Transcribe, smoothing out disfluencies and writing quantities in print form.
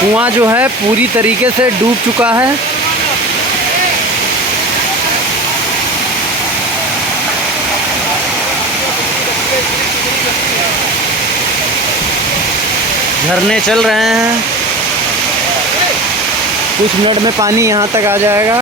कुआं जो है पूरी तरीके से डूब चुका है। झरने चल रहे हैं, कुछ मिनट में पानी यहाँ तक आ जाएगा।